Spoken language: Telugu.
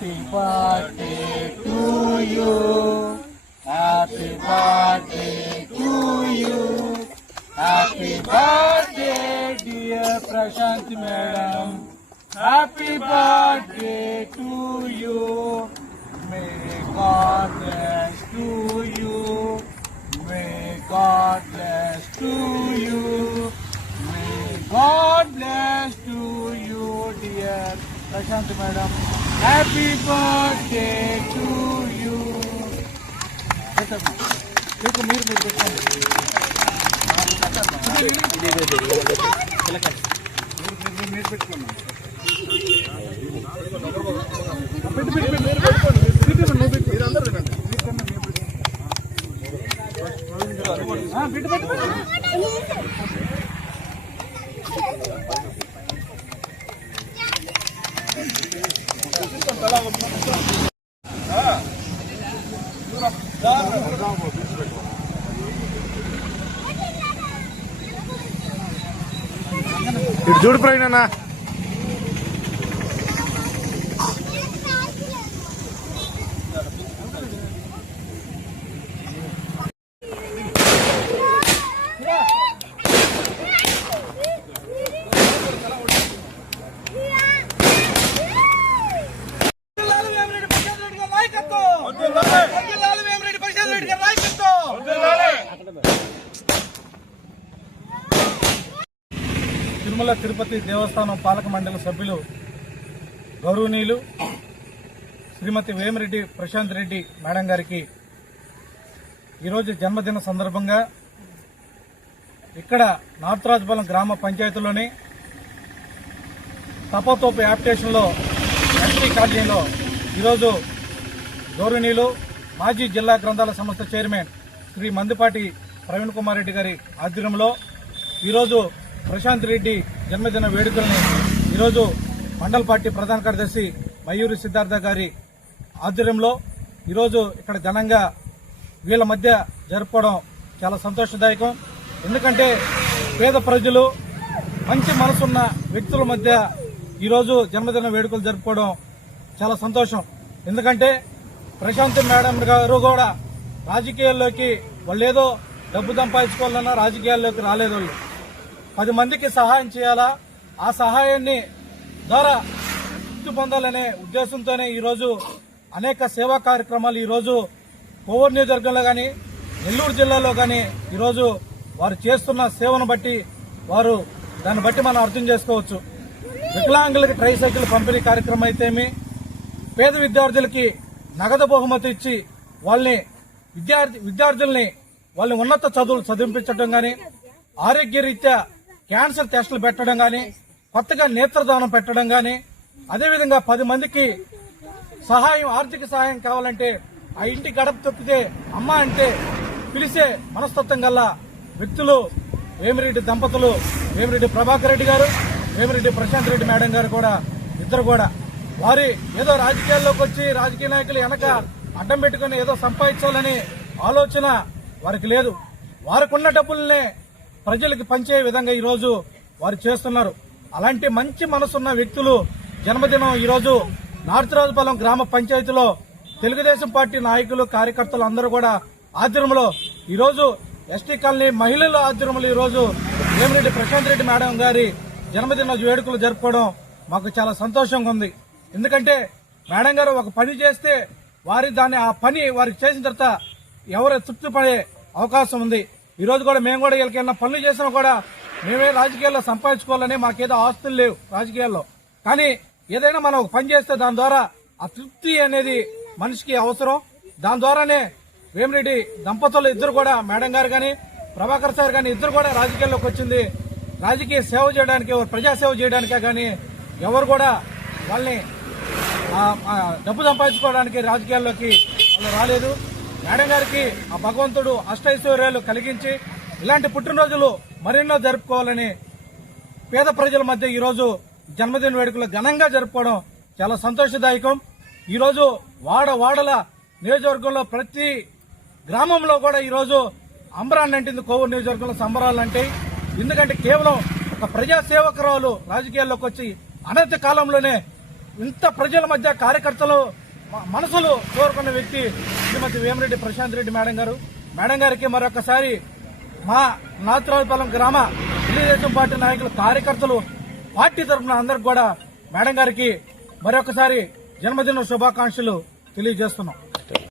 Happy birthday to you. Happy birthday to you. Happy birthday dear Prashanti madam. Happy birthday to you. May God bless to you. May God bless to you. May God bless to you dear Prashanti madam. Happy birthday to you. చూడు ప్రవీణ్ అన్న తిరుమల తిరుపతి దేవస్థానం పాలక మండలి సభ్యులు గౌరవనీయులు శ్రీమతి వేమిరెడ్డి ప్రశాంత్ రెడ్డి మేడం గారికి ఈరోజు జన్మదిన సందర్భంగా ఇక్కడ నార్త్ రాజపాలెం గ్రామ పంచాయతీలోని తపోతోపు యాప్టేషన్లో ఎస్టీ కాలనీలో ఈరోజు గౌరవనీయులు మాజీ జిల్లా గ్రంథాల సంస్థ చైర్మన్ శ్రీ మందిపాటి ప్రవీణ్ కుమార్ రెడ్డి గారి ఆధ్వర్యంలో ఈరోజు ప్రశాంత్ రెడ్డి జన్మదిన వేడుకల్ని ఈరోజు మండల పార్టీ ప్రధాన కార్యదర్శి మయూరి సిద్ధార్థ గారి ఆధ్వర్యంలో ఈరోజు ఇక్కడ ఘనంగా వీళ్ళ మధ్య జరుపుకోవడం చాలా సంతోషదాయకం. ఎందుకంటే పేద ప్రజలు మంచి మనసున్న వ్యక్తుల మధ్య ఈరోజు జన్మదిన వేడుకలు జరుపుకోవడం చాలా సంతోషం. ఎందుకంటే ప్రశాంత్ మేడం గారు కూడా రాజకీయాల్లోకి వాళ్ళు ఏదో డబ్బు సంపాదించుకోవాలన్నా రాజకీయాల్లోకి రాలేదు. వాళ్ళు 10 మందికి సహాయం చేయాలా, ఆ సహాయాన్ని ద్వారా తృప్తి పొందాలనే ఉద్దేశంతోనే ఈరోజు అనేక సేవా కార్యక్రమాలు ఈరోజు కోవూరు నియోజకవర్గంలో కానీ నెల్లూరు జిల్లాలో కానీ ఈరోజు వారు చేస్తున్న సేవను బట్టి దాన్ని బట్టి మనం అర్థం చేసుకోవచ్చు. వికలాంగులకి ట్రైసైకిల్ పంపిణీ కార్యక్రమం అయితేమి, పేద విద్యార్థులకి నగదు బహుమతి ఇచ్చి విద్యార్థుల్ని వాళ్ళని ఉన్నత చదువులు చదివించడం కానీ, ఆరోగ్యరీత్యా క్యాన్సర్ టెస్టులు పెట్టడం కానీ, కొత్తగా నేత్రదానం పెట్టడం కానీ, అదేవిధంగా 10 మందికి ఆర్థిక సహాయం కావాలంటే ఆ ఇంటి గడప తొక్కితే అమ్మ అంటే పిలిచే మనస్తత్వం గల వ్యక్తులు వేమిరెడ్డి దంపతులు, వేమిరెడ్డి ప్రభాకర్ రెడ్డి గారు, వేమిరెడ్డి ప్రశాంత్ రెడ్డి మేడం గారు కూడా ఇద్దరు కూడా వారి ఏదో రాజకీయాల్లోకి వచ్చి రాజకీయ నాయకులు వెనక అడ్డం పెట్టుకుని ఏదో సంపాదించాలనే ఆలోచన వారికి లేదు. వారికి ఉన్న డబ్బుల్నే ప్రజలకు పంచే విధంగా ఈరోజు వారు చేస్తున్నారు. అలాంటి మంచి మనసున్న వ్యక్తులు జన్మదినం ఈరోజు నార్త్ రాజపాలెం గ్రామ పంచాయతీలో తెలుగుదేశం పార్టీ నాయకులు కార్యకర్తలు అందరూ కూడా ఆధ్వర్యంలో ఈరోజు ఎస్టీ కాలనీ మహిళల ఆధ్వర్యంలో ఈరోజు వేమిరెడ్డి ప్రశాంత్ రెడ్డి మేడం గారి జన్మదిన వేడుకలు జరుపుకోవడం మాకు చాలా సంతోషంగా ఉంది. ఎందుకంటే మేడం గారు ఒక పని చేస్తే ఆ పని వారికి చేసిన తర్వాత ఎవరు తృప్తి పడే అవకాశం ఉంది. ఈ రోజు కూడా మేము కూడా వీళ్ళకైనా పనులు చేసినా కూడా మేమే రాజకీయాల్లో సంపాదించుకోవాలని, మాకేదో ఆస్తులు లేవు రాజకీయాల్లో, కానీ ఏదైనా మనం ఒక పని చేస్తే దాని ద్వారా ఆ తృప్తి అనేది మనిషికి అవసరం. దాని ద్వారానే వేమిరెడ్డి దంపతులు ఇద్దరు కూడా, మేడం గారు కానీ ప్రభాకర్ సార్ కానీ ఇద్దరు కూడా రాజకీయాల్లోకి వచ్చింది రాజకీయ సేవ చేయడానికి, ప్రజాసేవ చేయడానికే కానీ ఎవరు కూడా వాళ్ళని డబ్బు సంపాదించుకోవడానికి రాజకీయాల్లోకి వాళ్ళు రాలేదు. మేడం గారికి ఆ భగవంతుడు అష్టైశ్వర్యాలు కలిగించి ఇలాంటి పుట్టినరోజులు మరెన్నో జరుపుకోవాలని పేద ప్రజల మధ్య ఈరోజు జన్మదిన వేడుకలు ఘనంగా జరుపుకోవడం చాలా సంతోషదాయకం. ఈరోజు వాడల నియోజకవర్గంలో ప్రతి గ్రామంలో కూడా ఈరోజు అంబరాన్ని అంటింది కోవూరు నియోజకవర్గంలో సంబరాలు అంటే. ఎందుకంటే కేవలం ఒక ప్రజాసేవకురాలు రాజకీయాల్లోకి వచ్చి అనతి కాలంలోనే ఇంత ప్రజల మధ్య కార్యకర్తలు మనసులు కోరుకున్న వ్యక్తి శ్రీమతి వేమిరెడ్డి ప్రశాంత్ రెడ్డి మేడం గారికి మరొకసారి మా నాతురావుపాలెం గ్రామ తెలుగుదేశం పార్టీ నాయకులు కార్యకర్తలు పార్టీ తరఫున అందరికి కూడా మేడం గారికి మరొకసారి జన్మదిన శుభాకాంక్షలు తెలియజేస్తున్నాం.